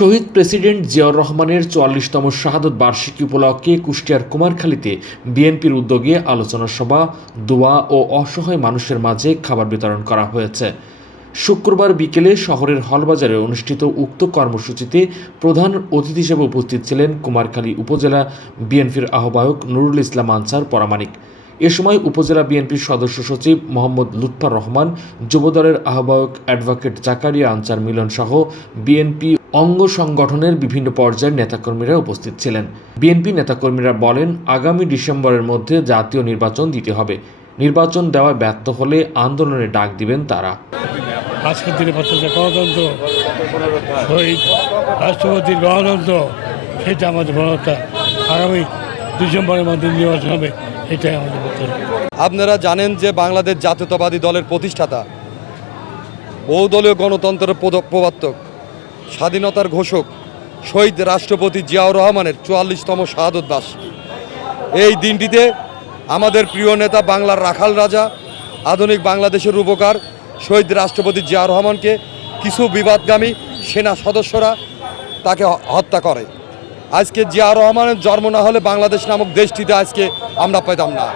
শহীদ president Ziaur রহমানের চুয়াল্লিশতম শাহাদত বার্ষিকী উপলক্ষে কুষ্টিয়ার কুমারখালীতে বিএনপির উদ্যোগে আলোচনা সভা, দোয়া ও অসহায় মানুষের মাঝে খাবার বিতরণ করা হয়েছে। শুক্রবার বিকেলে শহরের হলবাজারে অনুষ্ঠিত উক্ত কর্মসূচিতে প্রধান অতিথি হিসেবে উপস্থিত ছিলেন কুমারখালী উপজেলা বিএনপির আহ্বায়ক নুরুল ইসলাম আনসার, পরামানিক। এ সময় উপজেলা বিএনপির সদস্য সচিব মোহাম্মদ লুৎফার রহমান, যুবদলের আহ্বায়ক অ্যাডভোকেট জাকারিয়া আনসার মিলন সহ বিএনপি অঙ্গ সংগঠনের বিভিন্ন পর্যায়ের নেতাকর্মীরা উপস্থিত ছিলেন। বিএনপি নেতাকর্মীরা বলেন, আগামী ডিসেম্বরের মধ্যে জাতীয় নির্বাচন দিতে হবে। নির্বাচন দেওয়া ব্যর্থ হলে আন্দোলনের ডাক দিবেন তারা। গণতন্ত্র রাষ্ট্রপতির গণতন্ত্র, সেটা আমাদের বড়তা আগামী ডিসেম্বরের মধ্যে নির্বাচন হবে। এটাই আমাদের আপনারা জানেন যে বাংলাদেশ জাতীয়তাবাদী দলের প্রতিষ্ঠাতা, বহুদলীয় গণতন্ত্রের প্রবর্তক, স্বাধীনতার ঘোষক, শহীদ রাষ্ট্রপতি জিয়াউর রহমানের চুয়াল্লিশতম শাহাদত বার্ষিকী এই দিনটিতে আমাদের প্রিয় নেতা বাংলার রাখাল রাজা, আধুনিক বাংলাদেশের রূপকার শহীদ রাষ্ট্রপতি জিয়াউর রহমানকে কিছু বিবাদগামী সেনা সদস্যরা তাকে হত্যা করে। আজকে জিয়া রহমানের জন্ম না হলে বাংলাদেশ নামক দেশটিতে আজকে আমরা পেতাম না।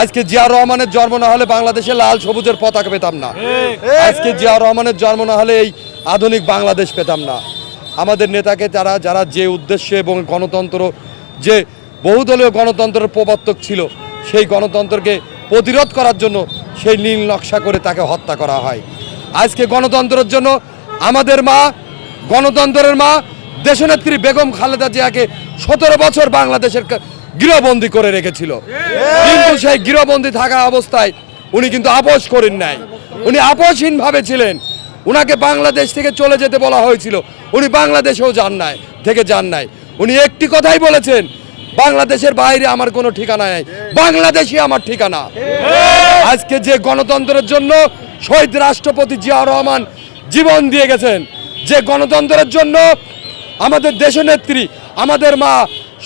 আজকে জিয়া রহমানের জন্ম না হলে বাংলাদেশে লাল সবুজের পতাকা পেতাম না। আজকে জিয়া রহমানের জন্ম না হলে এই আধুনিক বাংলাদেশ পেতাম না। আমাদের নেতাকে তারা, যারা যে উদ্দেশ্যে এবং গণতন্ত্র, যে বহুদলীয় গণতন্ত্রের প্রবর্তক ছিল, সেই গণতন্ত্রকে প্রতিরোধ করার জন্য সেই নীল নকশা করে তাকে হত্যা করা হয়। আজকে গণতন্ত্রের জন্য আমাদের মা, গণতন্ত্রের মা দেশনেত্রী বেগম খালেদা জিয়াকে সতেরো বছর বাংলাদেশের গৃহবন্দী করে রেখেছিল। কিন্তু সেই গৃহবন্দী থাকা অবস্থায় উনি কিন্তু আপোষ করেন নাই। উনি আপোষহীন ভাবে ছিলেন। উনাকে বাংলাদেশ থেকে চলে যেতে বলা হয়েছিল। উনি বাংলাদেশেও যান নাই, থেকে যান নাই। উনি একটি কথাই বলেছেন, বাংলাদেশের বাইরে আমার কোনো ঠিকানা নাই। বাংলাদেশই আমার ঠিকানা। আজকে যে গণতন্ত্রের জন্য শহীদ রাষ্ট্রপতি জিয়াউর রহমান জীবন দিয়ে গেছেন, যে গণতন্ত্রের জন্য আমাদের দেশনেত্রী আমাদের মা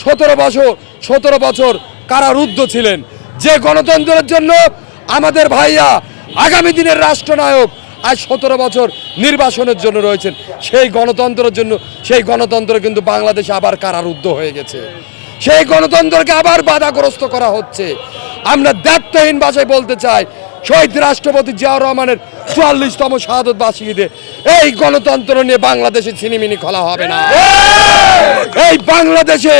সতেরো বছর সতেরো বছর কারারুদ্ধ ছিলেন। যে গণতন্ত্রের জন্য আমাদের ভাইয়া আগামী দিনের রাষ্ট্রনায়ক আজ সতেরো বছর নির্বাসনের জন্য রয়েছেন, সেই গণতন্ত্রের জন্য, সেই গণতন্ত্র কিন্তু বাংলাদেশে আবার কারারুদ্ধ হয়ে গেছে। সেই গণতন্ত্রকে আবার বাধাগ্রস্ত করা হচ্ছে। আমরা দায়িত্বহীন ভাষায় বলতে চাই শহীদ রাষ্ট্রপতি জিয়াউর রহমানের চুয়াল্লিশতম শাহাদত বার্ষিকীতে এই গণতন্ত্র নিয়ে বাংলাদেশে ছিনিমিনি খোলা হবে না। এই বাংলাদেশে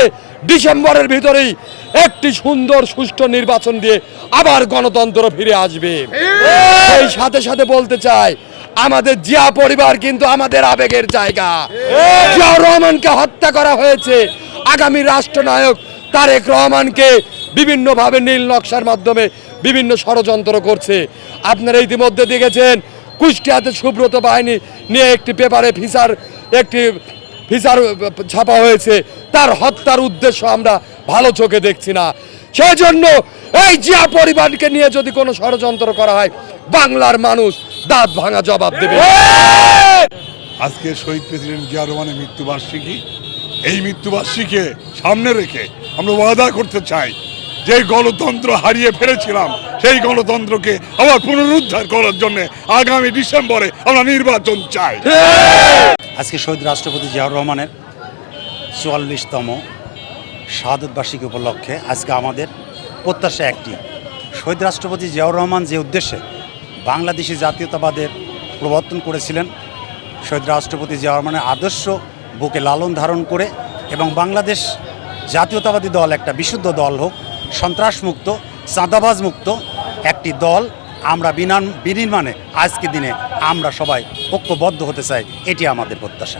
ডিসেম্বরের ভিতরেই একটি সুন্দর, সুষ্ঠু নির্বাচন দিয়ে আবার গণতন্ত্র ফিরে আসবে। সেই সাথে সাথে বলতে চাই, আমাদের জিয়া পরিবার কিন্তু আমাদের আবেগের জায়গা। জিয়াউর রহমানকে হত্যা করা হয়েছে। আগামী রাষ্ট্রনায়ক তারেক রহমানকে বিভিন্নভাবে নীল নকশার মাধ্যমে বিভিন্ন ষড়যন্ত্র করছে। আপনারা ইতিমধ্যে দেখেছেন, কুষ্টিয়াতে সুব্রত বাহিনী নিয়ে একটি পেপারে ফিসার একটি ফিসার ছাপা হয়েছে। তার হত্যার উদ্দেশ্য আমরা ভালো চোখে দেখছি না। সেই জন্য এই জিয়া পরিবারকে নিয়ে যদি কোনো ষড়যন্ত্র করা হয়, বাংলার মানুষ দাঁত ভাঙা জবাব দেবে। আজকে শহীদ প্রেসিডেন্ট জিয়া রহমানের মৃত্যুবার্ষিকী। এই মৃত্যুবার্ষিকীকে সামনে রেখে আমরা ওয়াদা করতে চাই যে গণতন্ত্র হারিয়ে ফেলেছিলাম, সেই গণতন্ত্রকে আবার পুনরুদ্ধার করার জন্য আগামী ডিসেম্বরে আমরা নির্বাচন চাই। আজকে শহীদ রাষ্ট্রপতি জিয়াউর রহমানের চুয়াল্লিশতম শাহাদত বার্ষিকী উপলক্ষে আজকে আমাদের প্রত্যাশা একটি। শহীদ রাষ্ট্রপতি জিয়াউর রহমান যে উদ্দেশ্যে বাংলাদেশি জাতীয়তাবাদের প্রবর্তন করেছিলেন, শহীদ রাষ্ট্রপতি জিয়াউর রহমানের আদর্শ বুকে লালন ধারণ করে এবং বাংলাদেশ জাতীয়তাবাদী দল একটা বিশুদ্ধ দল হোক সন্ত্রাসমুক্ত মুক্ত একটি দল আমরা বিনান বিনির্মাণে আজকে দিনে আমরা সবাই ঐক্যবদ্ধ হতে চাই, এটি আমাদের প্রত্যাশা।